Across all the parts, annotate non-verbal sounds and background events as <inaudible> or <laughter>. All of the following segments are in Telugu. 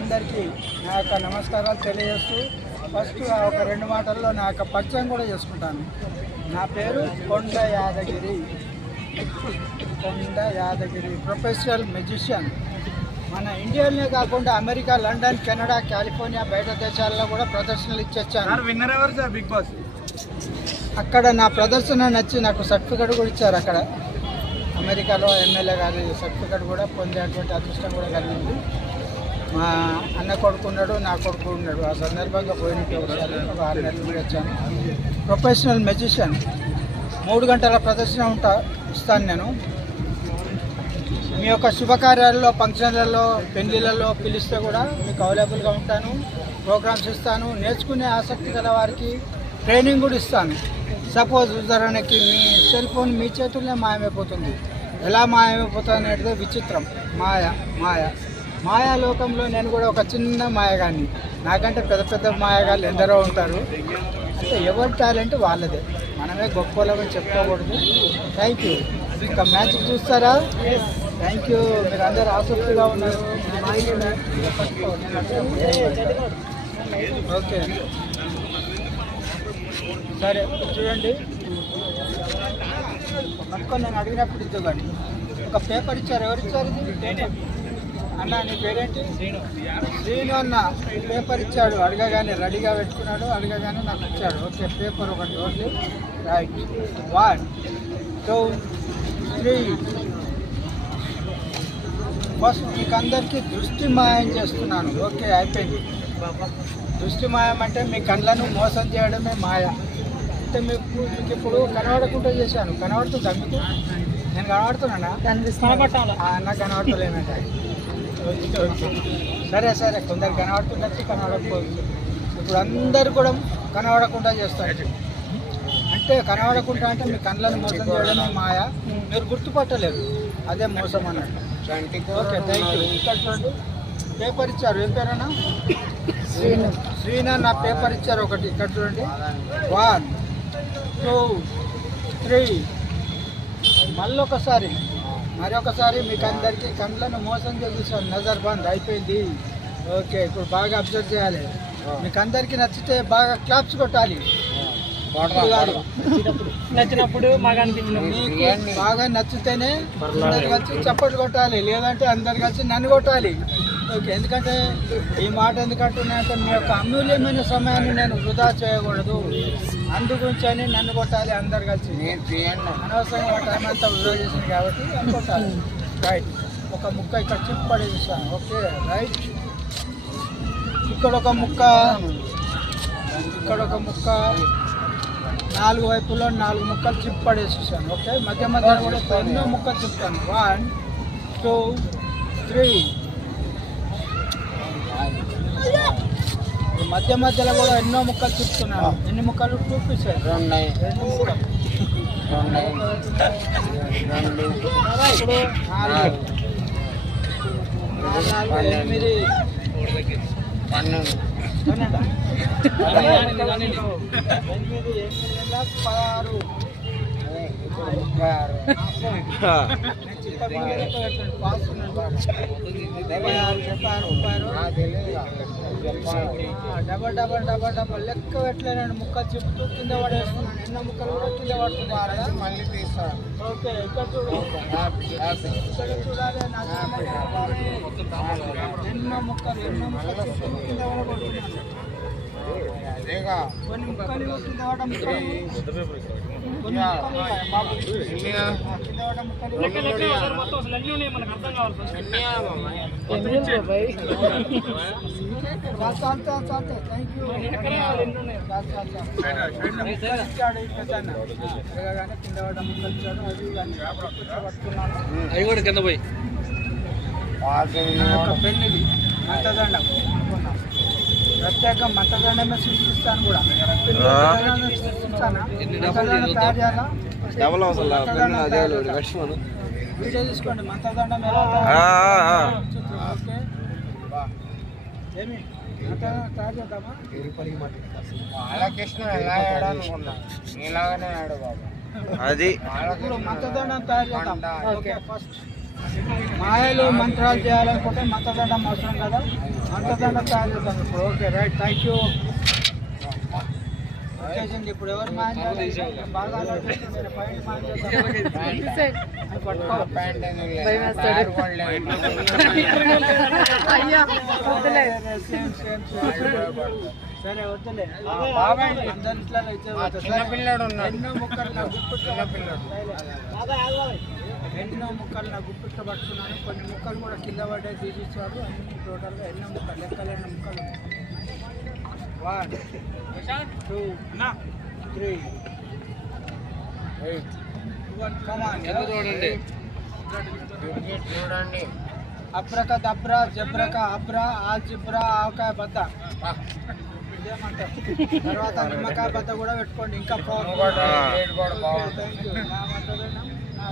అందరికీ నా యొక్క నమస్కారాలు తెలియజేస్తూ ఫస్ట్ ఒక రెండు మాటల్లో నా యొక్క పరిచయం కూడా చేసుకుంటాను. నా పేరు కొండ యాదగిరి. కొండ యాదగిరి ప్రొఫెషనల్ మెజిషియన్. మన ఇండియాలోనే కాకుండా అమెరికా లండన్ కెనడా కాలిఫోర్నియా బయట దేశాల్లో కూడా ప్రదర్శనలు ఇచ్చొచ్చాను. విన్నర్ ఎవరు సార్ బిగ్ బాస్? అక్కడ నా ప్రదర్శన నచ్చి నాకు సర్టిఫికెట్ కూడా ఇచ్చారు అక్కడ. అమెరికాలో ఎమ్మెల్యే గారి సర్టిఫికెట్ కూడా పొందేటువంటి అదృష్టం కూడా కలిగింది. మా అన్న కొడుకు ఉన్నాడు నా కొడుకు ఉన్నాడు. ఆ సందర్భంగా పోయినట్టు ఒకసారి ఒక ఆరు నెలలు కూడా వచ్చాను. Professional magician. మూడు గంటల ప్రదర్శన ఉంటా ఇస్తాను నేను. మీ యొక్క శుభకార్యాల్లో ఫంక్షన్లలో పెళ్ళిళ్ళలో పిలిస్తే కూడా మీకు అవైలబుల్గా ఉంటాను. ప్రోగ్రామ్స్ ఇస్తాను. నేర్చుకునే ఆసక్తి గల వారికి ట్రైనింగ్ కూడా ఇస్తాను. సపోజ్ ఉదాహరణకి మీ సెల్ ఫోన్ మీ చేతుల్లో మాయమైపోతుంది. ఎలా మాయమైపోతుంది అనేది విచిత్రం. మాయ మాయ. మాయా లోకంలో నేను కూడా ఒక చిన్న మాయగాన్ని. నాకంటే పెద్ద పెద్ద మాయగాళ్ళు ఎందరో ఉంటారు. అంటే ఎవరి టాలెంట్ వాళ్ళదే. మనమే గొప్పలమని చెప్పుకోకూడదు థ్యాంక్ యూ ఇంకా మ్యాచ్ చూస్తారా? థ్యాంక్ యూ మీరు అందరు ఆసక్తిగా ఉన్నారు. ఓకే సరే చూడండి. పట్టుకొని నేను అడిగినప్పుడు ఇద్దు కానీ ఒక పేపర్ ఇచ్చారు. ఎవరు ఇచ్చారు ఇది? అన్న నీ పేరేంటి? శ్రీను అన్న పేపర్ ఇచ్చాడు. అడగగానే రెడీగా పెట్టుకున్నాడు అడగగానే నాకు ఇచ్చాడు. ఓకే పేపర్ ఒకటి only write. One two three first మీకు అందరికీ దృష్టి మాయం చేస్తున్నాను. ఓకే అయిపోయింది. దృష్టి మాయం అంటే మీ కళ్ళను మోసం చేయడమే మాయ. అంటే మీకు మీకు ఇప్పుడు కనబడకుండా చేశాను. కనబడుతుందా మీకు? నేను కనబడుతున్నానా? నాకు కనబడతలేనంట ఓకే, ఓకే. సరే సరే కొందరు కనబడుతుండొచ్చు కనబడకపోవచ్చు. ఇప్పుడు అందరు కూడా కనబడకుండా చేస్తారు. అంటే కనబడకుండా అంటే మీ కళ్ళను మోసం చేయడమే మాయ. మీరు గుర్తుపట్టలేరు. అదే మోసం అన్నట్టు. ఓకే థ్యాంక్ యూ ఇక్కడ చూడండి. పేపర్ ఇచ్చారు. ఏం పేరన్నా? శ్రీను. శ్రీనా నా పేపర్ ఇచ్చారు ఒకటి. ఇక్కడ చూడండి. One two three. మళ్ళీ ఒకసారి మరి ఒకసారి మీకు అందరికీ కళ్ళను మోసం చేసేసాను నజర్ బంద్ అయిపోయింది. ఓకే ఇప్పుడు బాగా అబ్జర్వ్ చేయాలి. మీకు అందరికీ నచ్చితే బాగా క్లాప్స్ కొట్టాలి. నచ్చినప్పుడు. బాగా నచ్చితేనే అందరు కలిసి చప్పట్లు కొట్టాలి లేదంటే అందరు కలిసి నన్ను కొట్టాలి. ఓకే ఎందుకంటే ఈ మాట ఎందుకంటున్నాయంటే మీ యొక్క అమూల్యమైన సమయాన్ని నేను వృధా చేయకూడదు. అందు గురించి అని నన్ను కొట్టాలి అందరు కలిసి. అనవసరంగా టైం అంతా వృధా చేసింది కాబట్టి కొట్టాలి. రైట్ ఒక ముక్క ఇక్కడ చిప్ పడేసాను ఓకే రైట్ ఇక్కడ ఒక ముక్క ఇక్కడ ఒక ముక్క. నాలుగు వైపులో నాలుగు ముక్కలు చిప్ పడేసేసాను ఓకే మధ్య మధ్య కూడా ఎన్నో ముక్కలు చెప్తాను వన్ టూ త్రీ మధ్య మధ్యలో కూడా ఎన్నో ముక్కలు చెప్తున్నాను ఎన్ని ముక్కలు పీసెస్ రెండు ముక్కలు ఇప్పుడు నాలుగు నాలుగు ఎనిమిది పన్నెండా? ఎనిమిది ఎనిమిది పదహారు డబల్ డబల్ డబల్ డబల్ లెక్క పెట్టలేనండి ముక్కలు చెప్తూ కింద పడేస్తున్నాను ఎన్నో ముక్కలు కూడా కింద. పడుతున్నాయి మళ్ళీ తీస్తాను ఓకే ఇక్కడ చూడు ఇక్కడ చూడాలి ఎన్నో ముక్కలు ఎన్నో ముక్కలు చెప్తూ కింద పడ్డ ముక్కలు కొన్ని ముక్కలు కింద పడ్డ కింద అవి కూడా కింద పోయి పెళ్ళి అంతదండ ప్రత్యేక మంతదండమే సృష్టిస్తాను కూడా. అదే. వీడియో మంతదండం తయారు ఏమి? అది. మంతదండం చేద్దాం. ఫస్ట్. మాయలు మంత్రాలు చేయాలనుకుంటే మంత్రదండం అవసరం కదా? మంత్రదండం తయారు చేద్దాం ఇప్పుడు. Okay right. థ్యాంక్ యూ వచ్చేసింది ఇప్పుడు ఎవరు? బాగా. <laughs> సరే వద్దులే. అందరి ఇట్లా అయితే నా గుప్పిట్లో ఎన్నో ముక్కలు నా గుప్పిట్లో పట్టుకున్నాను కొన్ని ముక్కలు కూడా కింద పడ్డాయి తీసిచ్చాడు అన్ని టోటల్గా ఎన్నో ముక్కలు లెక్కలేని ముక్కలు. వన్ టూ త్రీ చూడండి. అబ్రక దబ్రా జబ్రక అబ్రా ఆ జిబ్రా ఆవకాయ బద్ద. తర్వాత నిమ్మకాయ బద్ద కూడా పెట్టుకోండి. ఇంకా థ్యాంక్ యూ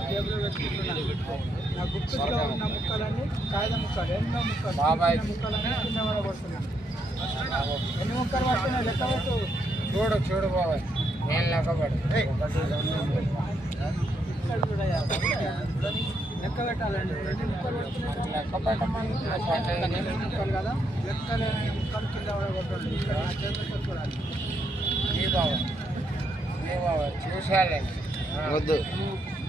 జేబులో పెట్టుకుంటున్నాను నా గుప్పిట్లో ఉన్న ముక్కలన్నీ కాగిత ముక్కలు ఎన్నో ముక్కలు ముక్కలన్నీ కింద పడబడుతున్నాను ఎన్ని ముక్కలు పడుతున్నాయి లెక్క పెట్టు. చూడు చూడు బాబాయ్. నేను ఇక్కడ కూడా లెక్క పెట్టాలండి. ఎన్ని ముక్కలు పడుతున్నాయి లెక్క పెట్టమని ఎన్ని ముక్కలు కదా? లెక్కలేని ముక్కలు కింద పడబడుతుంది ఇక్కడ నా చేతులతో చూడాలి ఈ బాబాయ్? ఈ బాబాయ్? చూసాలే వద్దు.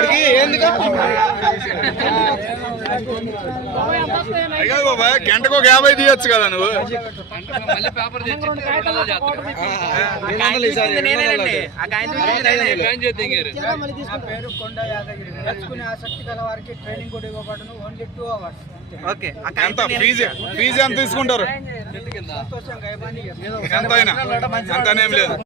అడిగి ఎందుకు? బాబాయ్ గంటకు ఒక యాభై తీయొచ్చు కదా నువ్వు. ఫీజు ఎంత తీసుకుంటారు? ఎంత అయినా? అంతనేం లేదు.